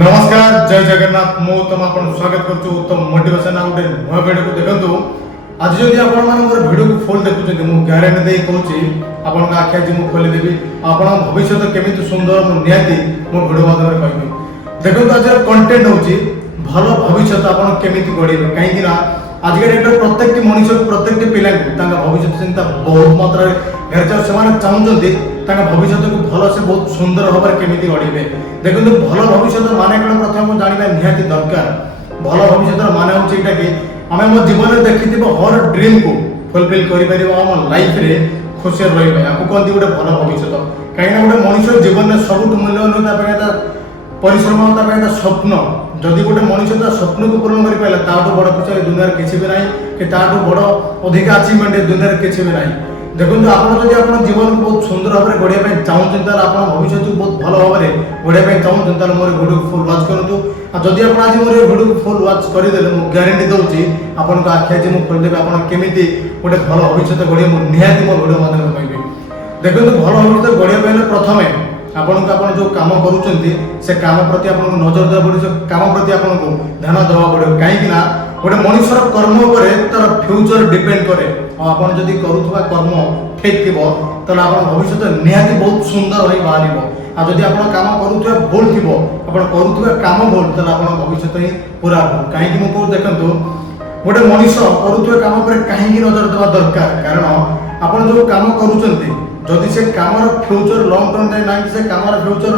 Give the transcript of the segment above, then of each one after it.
नमस्कार जय जगन्नाथ मु उत्तम आपन स्वागत करछु उत्तम मोटिवेशन आ गुटे नया वीडियो को देखंतु आज जदि आपन मान मोर वीडियो को फुल देखुछन मु गारंटी दे कहूची आपन का आखिया जी मु खोली देबी आपन भविष्य केमिति सुंदर मु नियाती मो वीडियो माध्यम कहबी देखंतु आज कंटेंट होची भलो भविष्य आपन केमिति गढिबे काहे कि ना आज के डेट प्रत्येक मनुष्य प्रत्येक पिला तांका भविष्य चिंता बहुत मात्रा रे हेरचा समान चाहुचंती तांका भविष्य को भलो से बहुत सुंदर होबार केमिति गढिबे देखंतु भलो भविष्य माने कोन प्रथम जानिबा निहाती दरकार भलो भविष्य माने होची एटा कि हमें मो जीवन में देखिथिबो हर ड्रीम को फुलफिल करि परिबो हम लाइफ रे खुशी रहिबे आकु कोंती गुटे भलो भविष्य काहे ना गुटे मनुष्य जीवन में सबुठ मूल्यवान ता पे परिश्रम ता पे स्वप्न जदि गोटे मनुष्य ता स्वप्न को पूर्ण करि पाइला ताटो बड़ खुशी दुनिया रे किछि भी नाही कि ताटो बड़ अधिक अचीवमेंट दुनिया रे किछि भी नाही देखो आप जीवन को बहुत सुंदर भाव में गढ़िया चाहूँ आप भविष्य को बहुत भल भाव में गढ़िया चाहूँ मोर वीडियो को फुल वाच करूँ जदि आप आज मोर वीडियो को फुल वाच करदे मुझे ग्यारंटी दूसरी आपन को आखि आज मुझे खोलदेवी आपमि गोटे भल भविष्य गढ़िया मुझे निहाती मो वीडियो माध्यम कहबी देखो भल भविष्य गढ़िया प्रथम आपन को जो काम करूछंती से काम प्रति आपन नजर देवा पड़े काम प्रति आपन को ध्यान देवा पड़े कहीं ना गोटे मनुष्यर कर्म उपरे तार फ्यूचर डिपेंड करे आपन जदि करूथबा कर्म ठीक थिबो तले आपन भविष्य निहाती बहुत सुंदर होई बारिबो आ जदि आपन काम करूथबा भूल थिबो आपन करूथबा काम भूल तले आपन भविष्य ही पूरा काहे कि मको देखंतु गोटे मनुष्य करूथबा काम उपरे काहे कि नजर देवा दरकार कारण आपन जो काम करूछंती जदि से कामर फ्यूचर लॉन्ग टर्म जाय नाही से कामर फ्यूचर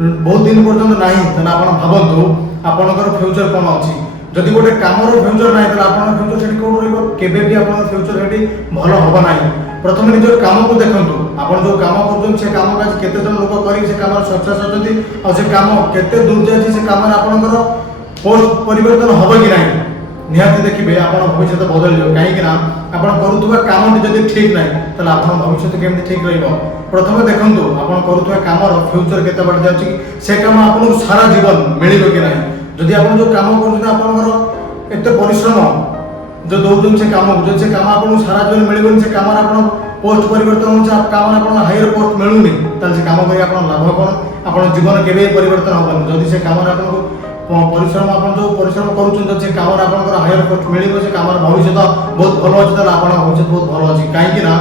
बहुत दिन पर्यंत नाही तने आपण भाबंतु आपनकर फ्यूचर कोन अछि जदि गोटे कामर फ्यूचर नाही तले आपण फ्यूचर सेठी कोन रहइबो केबे भी आपण फ्यूचर सेठी भलो होबा नाही प्रथम निजर काम को देखंतु आपण जो काम करछन से काम काज केते जन लोक करी से कामर सक्सेस होजंती आ से काम केते दूर जाय से कामर आपनकर पोस्ट परिवर्तन होबो कि नाही निहाती देखिबे आपण भविष्य बदल जो काहे कि ना आपण करूथबा काम जदि ठीक नाही तले आपण भविष्य केमति ठीक रहइबो प्रथम देखंतु आपण करूथबा कामर फ्यूचर केते बड जाउची से काम आपन सारा जीवन मिलिबो कि नाही जदि आपण जो काम करछन आपनकर एते परिश्रम जो दौजन से काम जो से काम आपन सारा जीवन मिलिबो से काम आपन पोस्ट परिवर्तन होछ काम आपन हायर पोस्ट मिलुनी तले से काम करी आपन लाभ कोन आपन जीवन केबे परिवर्तन होबन जदि से काम आपन परिश्रम आपन जो परिश्रम करूछन जे काम आपनकर हायर पोस्ट मिलिबो से काम भविष्य बहुत भलो अछि तले आपन भविष्य बहुत भलो अछि काहे कि ना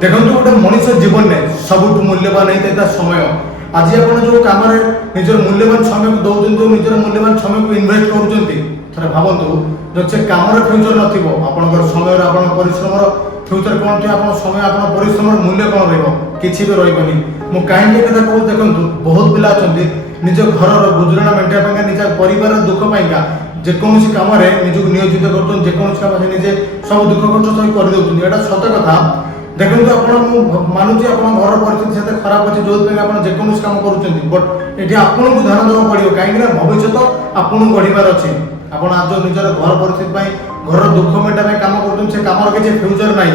देखंतु गोटे मनुष्य जीवन में सबुठ मूल्यवान है समय आज आप जो काम निजर मूल्यवान समय को दौरान जो निजर मूल्यवान समय को इन्वेस्ट करुँच थे भावतु जो से काम फ्यूचर नथिबो आपनकर समय आपन परिश्रम फ्यूचर कौन थे आप समय आप परिश्रम मूल्य कौन रही भी रही मुझे कहीं कहूँ देखो बहुत पिला अच्छा निज घर गुजराण मेटाइबा निज परिवार दुख पाइका जेकोसी काम निजक नियोजित कर काम से निजे सब दुख कष्ट सब कर सत कथा देखो आप मानुची आप घर परिस्थिति से खराब अच्छे जो आप जेकोसी काम करुँच बट ये आपको ध्यान देवा पड़ो कहीं भविष्य आपको गढ़ार अच्छे आप आज निजर घर परिस्थिति घर दुख मेटाइबा काम कर काम किसी फ्यूचर ना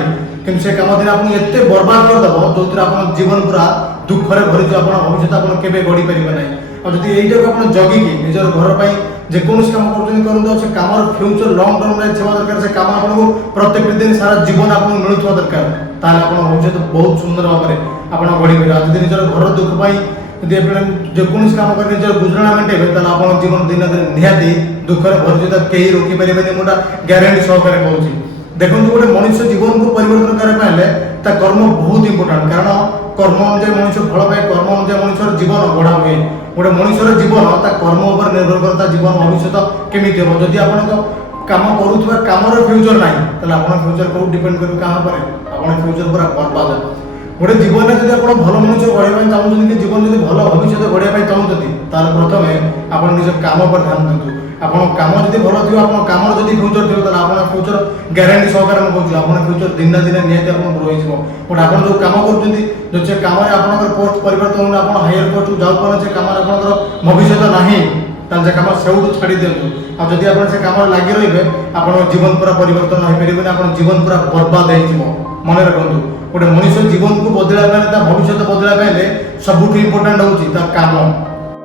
कि से काम दिन आपको एत बर्बाद करदेव जो आप जीवन पूरा दुखरे भरी आप भविष्य आप गढ़ी पारे ना और जब यही आप जगिकी निजर घर पर जेकोसी काम कर काम फ्यूचर लॉन्ग टर्म में थोड़ा दरकार से काम आपको प्रत्येक दिन सारा जीवन आपको मिलूवा दरकार ताले आप भविष्य बहुत सुंदर भाव में आप गढ़ी पारे आज निजर घर दुख पाई जेकोसी काम कर निजर गुजराण मेटेबे ताले आप जीवन दिन दिन निहाती दुखरे भरी कहीं रोकी पारे मुझे ग्यारंटी सहकार कहूँ देखो गोटे मनुष्य जीवन को परिवर्तन करने कर्म बहुत इंपोर्टाट कारण कर्म अनुसार मनुष्य फल पाए कर्म अनुसार मनुष्य जीवन गढ़ा हुए गोटे मनुष्यर जीवन कर्म उपर निर्भर करता जीवन भविष्य केमी हम जदि आप काम करूथबा कामर फ्यूचर ना आप फ्यूचर को डिपेंड कर फ्यूचर पूरा बर्बाद गोटे जीवन में जब आप भल मनुष्य गढ़ा चाहूँ कि जीवन जब भल भविष्य गढ़ा चाहूँ प्रथम आप निज काम पर ध्यान दिंतु आप काम जब भल थी आप काम जब फ्यूचर थी आप फ्यूचर ग्यारंटी सहकार कहूँ आप फ्यूचर दिन दिन निहती आप रही बट आप जो काम कर से काम आप पोस्ट परिवर्तन आप हायर पोस्ट जाऊँ से काम आप भविष्य ना से काम से छाड़ी दिंतु आ जब आप से काम लगी रे आप जीवन पूरा परिवर्तन हो पारे आप जीवन पूरा बर्बाद हो मन रखु गोटे मनुष्य जीवन को बदलवा भविष्य बदलवा सबुठ इंपोर्टाट हूँ काम